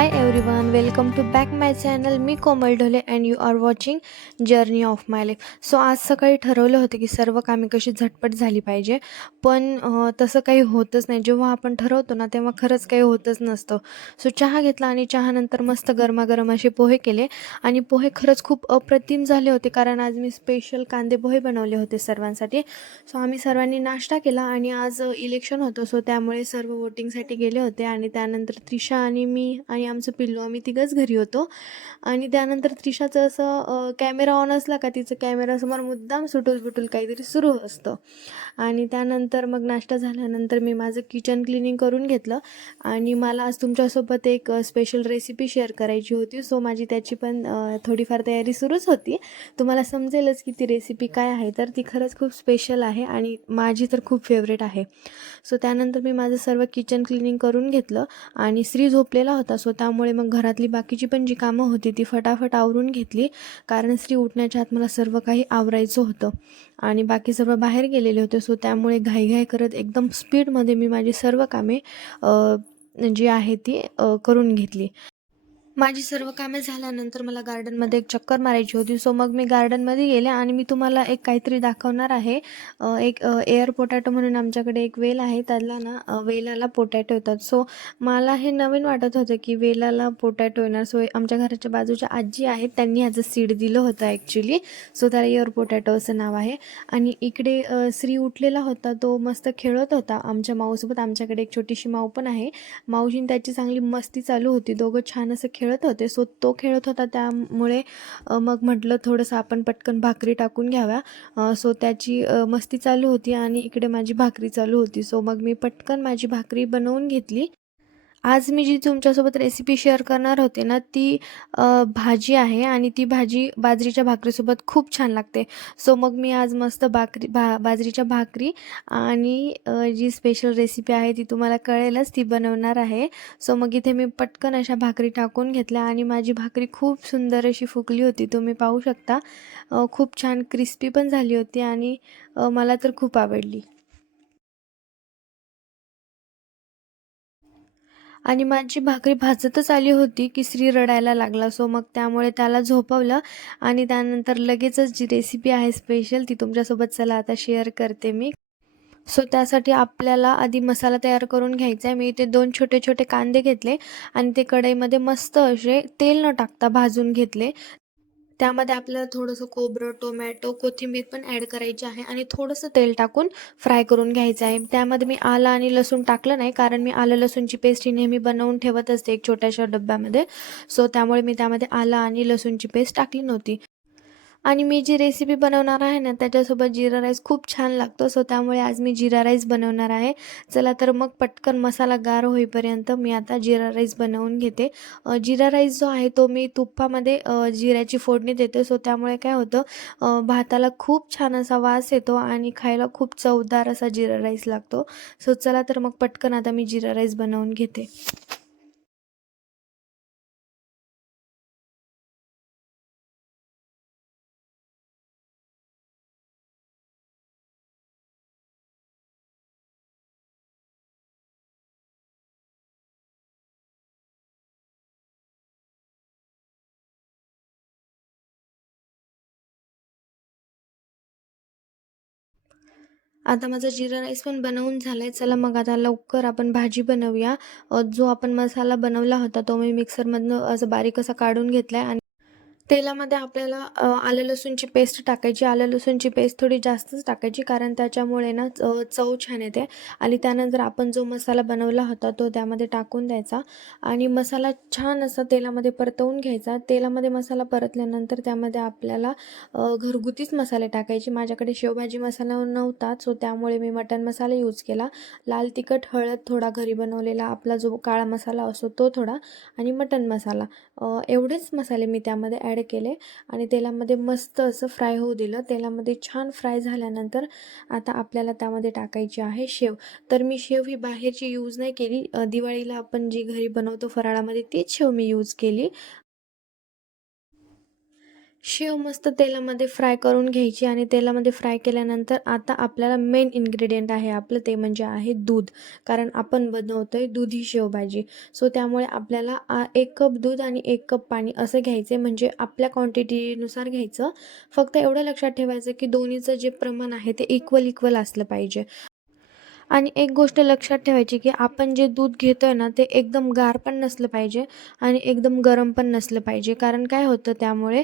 thấy everyone welcome to back my channel me Komal Dhole and you are watching journey of my life so आज सकाळी ठरवलं होतं की सर्व कामे कशी झटपट झाली पाहिजे पण तसं काही होतच नाही. जेव्हा आपण ठरवतो ना तेव्हा खरंच काही होतच नसतं. सो चहा घेतला आणि चहानंतर मस्त गरमागरम असे पोहे केले. आणि पोहे खरंच खूप अप्रतिम झाले होते कारण आज मी स्पेशल कांदे पोहे बनवले होते सर्वांसाठी. सो आम्ही सर्वांनी नाश्ता केला आणि आज इलेक्शन होतं. सो त्यामुळे सर्व वोटिंगसाठी गेले होते आणि त्यानंतर त्रिशा आणि मी आणि आमचं पिल्लू. आम्ही तिघंच घरी होतो. आणि त्यानंतर त्रिशाचं असं कॅमेरा ऑन असला का तिचं कॅमेरासमोर मुद्दाम सुटूल बुटूल काहीतरी सुरू असतं. आणि त्यानंतर मग नाश्ता झाल्यानंतर मी माझं किचन क्लिनिंग करून घेतलं. आणि मला आज तुमच्यासोबत एक स्पेशल रेसिपी शेअर करायची होती. सो माझी त्याची पण थोडीफार तयारी सुरूच होती. तुम्हाला समजेलच की ती रेसिपी काय आहे. तर ती खरंच खूप स्पेशल आहे आणि माझी तर खूप फेवरेट आहे. सो त्यानंतर मी माझं सर्व किचन क्लिनिंग करून घेतलं. आणि श्री झोपलेला होता. सो त्यामुळे मग घरातली बाकीची पण जी कामं होती ती फटाफट आवरून घेतली. कारण स्त्री उठण्याच्या आत मला सर्व काही आवरायचं होतं. आणि बाकी सर्व बाहेर गेलेले होते. सो त्यामुळे घाईघाई करत एकदम स्पीडमध्ये मी माझी सर्व कामे जी आहे ती करून घेतली. माझी सर्व कामे झाल्यानंतर मला गार्डनमध्ये एक चक्कर मारायची होती. सो मग मी गार्डनमध्ये गेले आणि मी तुम्हाला एक काहीतरी दाखवणार आहे. एक एअर पोटॅटो म्हणून आमच्याकडे एक वेल आहे. त्याला ना वेलाला पोटॅटो येतात. सो मला हे नवीन वाटत होतं की वेलाला पोटॅटो येणार. सो आमच्या घराच्या बाजूच्या आजी आहेत. त्यांनी ह्याचं सीड दिलं होतं ॲक्च्युली सो त्याला एअर पोटॅटो असं नाव आहे. आणि इकडे श्री उठलेला होता. तो मस्त खेळत होता आमच्या माऊसोबत. आमच्याकडे एक छोटीशी माऊ पण आहे. माऊजीन त्याची चांगली मस्ती चालू होती. दोघं छान असं खेळ खेळत होते. सो तो खेळत होता त्यामुळे मग म्हटलं थोडंसं आपण पटकन भाकरी टाकून घ्याव्या. सो त्याची मस्ती चालू होती आणि इकडे माझी भाकरी चालू होती. सो मग मी पटकन माझी भाकरी बनवून घेतली. आज मी जी तुमच्यासोबत रेसिपी शेअर करणार होते ना ती भाजी आहे आणि ती भाजी बाजरीच्या भाकरीसोबत खूप छान लागते. सो मग मी आज मस्त भाकरी भा बाजरीच्या भाकरी आणि जी स्पेशल रेसिपी आहे ती तुम्हाला कळेलच ती बनवणार आहे. सो मग इथे मी पटकन अशा भाकरी टाकून घेतल्या आणि माझी भाकरी खूप सुंदर अशी फुगली होती. तुम्ही पाहू शकता. खूप छान क्रिस्पी पण झाली होती आणि मला तर खूप आवडली. आणि माझी भाकरी भाजतच आली होती की श्री रडायला लागला. सो मग त्यामुळे त्याला झोपवलं आणि त्यानंतर लगेचच जी रेसिपी आहे स्पेशल ती तुमच्यासोबत चला आता शेअर करते मी. सो त्यासाठी आपल्याला आधी मसाला तयार करून घ्यायचा आहे मी इथे दोन छोटे छोटे कांदे घेतले आणि ते कढईमध्ये मस्त असे तेल न टाकता भाजून घेतले. त्यामध्ये आपल्याला थोडंसं खोबरं टोमॅटो कोथिंबीर पण ॲड करायची आहे आणि थोडंसं तेल टाकून फ्राय करून घ्यायचं आहे. त्यामध्ये मी आलं आणि लसूण टाकलं नाही कारण मी आलं लसूणची पेस्ट ही नेहमी बनवून ठेवत असते एक छोट्याशा डब्यामध्ये. सो त्यामुळे मी त्यामध्ये आलं आणि लसूणची पेस्ट टाकली नव्हती. आणि मी जी रेसिपी बनवणार आहे ना त्याच्यासोबत जिरा राईस खूप छान लागतो. सो त्यामुळे आज मी जिरा राईस बनवणार आहे. चला तर मग पटकन मसाला गार होईपर्यंत मी आता जिरा राईस बनवून घेते. जिरा राईस जो आहे तो मी तुपामध्ये जिऱ्याची फोडणी देते. सो त्यामुळे काय होतं भाताला खूप छान असा वास येतो आणि खायला खूप चवदार असा जिरा राईस लागतो. सो चला तर मग पटकन आता मी जिरा राईस बनवून घेते. आता माझा जिरा राईस पण बनवून झाला आहे चला मग आता लवकर आपण भाजी बनवूया. जो आपण मसाला बनवला होता तो मी मिक्सरमधनं असं बारीक असा काढून घेतला आहे आणि तेलामध्ये आपल्याला आलं लसूणची पेस्ट टाकायची. आलं लसूणची पेस्ट थोडी जास्तच टाकायची कारण त्याच्यामुळे ना च- चव छान येते. आणि त्यानंतर आपण जो मसाला बनवला होता तो त्यामध्ये टाकून द्यायचा. आणि मसाला छान असा तेलामध्ये परतवून घ्यायचा. तेलामध्ये मसाला परतल्यानंतर त्यामध्ये आपल्याला घरगुतीच मसाले टाकायचे. माझ्याकडे शेवभाजी मसाला नव्हता सो त्यामुळे मी मटण मसाला यूज केला. लाल तिखट हळद थोडा घरी बनवलेला आपला जो काळा मसाला असतो तो थोडा. आणि मटण मसाला. एवढेच मसाले मी त्यामध्ये ॲड केले आणि तेलामध्ये मस्त असं फ्राय होऊ दिलं. तेलामध्ये छान फ्राय झाल्यानंतर आता आपल्याला त्यामध्ये टाकायची आहे शेव. तर मी शेव ही बाहेरची यूज नाही केली. दिवाळीला आपण जी घरी बनवतो फराळामध्ये तीच शेव मी यूज केली. शेव मस्त तेलामध्ये फ्राय करून घ्यायची आणि तेलामध्ये फ्राय केल्यानंतर आता आपल्याला मेन इन्ग्रेडियंट आहे आपलं ते म्हणजे आहे दूध. कारण आपण बनवतो आहे दुधी शेवभाजी. सो त्यामुळे आपल्याला एक कप दूध आणि एक कप पाणी असं घ्यायचं आहे म्हणजे आपल्या क्वांटिटीनुसार घ्यायचं. फक्त एवढं लक्षात ठेवायचं की दोन्हीचं जे प्रमाण आहे ते इक्वल इक्वल असलं पाहिजे. आणि एक गोष्ट लक्षात ठेवायची की आपण जे दूध घेतो आहे ना ते एकदम गार पण नसलं पाहिजे आणि एकदम गरम पण नसलं पाहिजे. कारण काय होतं त्यामुळे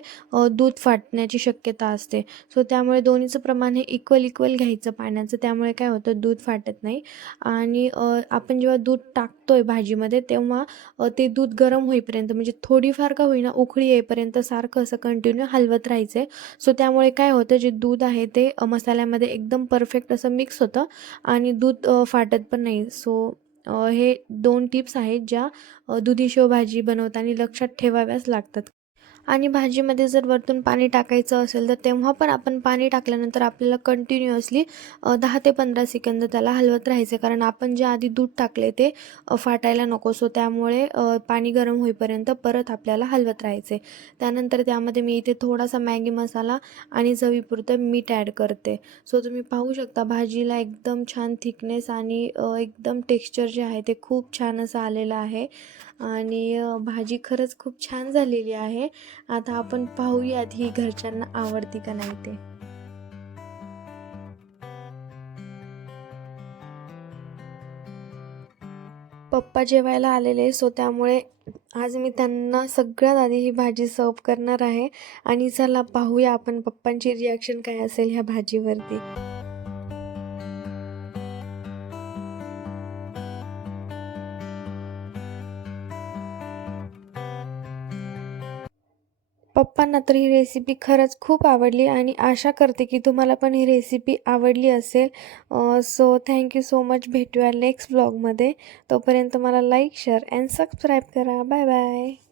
दूध फाटण्याची शक्यता असते. सो त्यामुळे दोन्हीचं प्रमाण हे इक्वल इक्वल घ्यायचं पाण्याचं. त्यामुळे काय होतं दूध फाटत नाही. आणि आपण जेव्हा दूध टाकतो आहे भाजीमध्ये तेव्हा ते दूध गरम होईपर्यंत म्हणजे थोडीफार का होईना उकळी येईपर्यंत सारखं असं कंटिन्यू हलवत राहायचं आहे सो त्यामुळे काय होतं जे दूध आहे ते मसाल्यामध्ये एकदम परफेक्ट असं मिक्स होतं. आणि दूध दूध फाटत पण नाही. सो हे दोन टिप्स आहेत ज्या दुधी शेवभाजी बनवताना लक्षात ठेवाव्याच लागतात. आणि भाजीमध्ये जर वरतून पाणी टाकायचं असेल तर तेव्हा पण आपण पाणी टाकल्यानंतर आपल्याला कंटिन्युअसली दहा ते पंधरा सेकंद त्याला हलवत राहायचं. कारण आपण जे आधी दूध टाकले ते फाटायला नको. सो त्यामुळे पाणी गरम होईपर्यंत परत आपल्याला हलवत राहायचे त्यानंतर त्यामध्ये मी इथे थोडासा मॅगी मसाला आणि चवीपुरतं मीठ ॲड करते. सो तुम्ही पाहू शकता भाजीला एकदम छान थिकनेस आणि एकदम टेक्स्चर जे आहे ते खूप छान असं आलेलं आहे. आणि भाजी खरंच खूप छान झालेली आहे. आता आपण पाहूयात ही घरच्यांना आवडती का नाही ते. पप्पा जेवायला आलेले सो त्यामुळे आज मी त्यांना सगळ्यात आधी ही भाजी सर्व करणार आहे. आणि चला पाहूया आपण पप्पांची रिॲक्शन काय असेल ह्या भाजीवरती. पप्पांना तर ही रेसिपी खरंच खूप आवडली आणि आशा करते की तुम्हाला पण ही रेसिपी आवडली असेल. So thank you so much भेटूया नेक्स्ट ब्लॉगमध्ये तोपर्यंत मला लाईक शेअर अँड सबस्क्राईब करा. Bye bye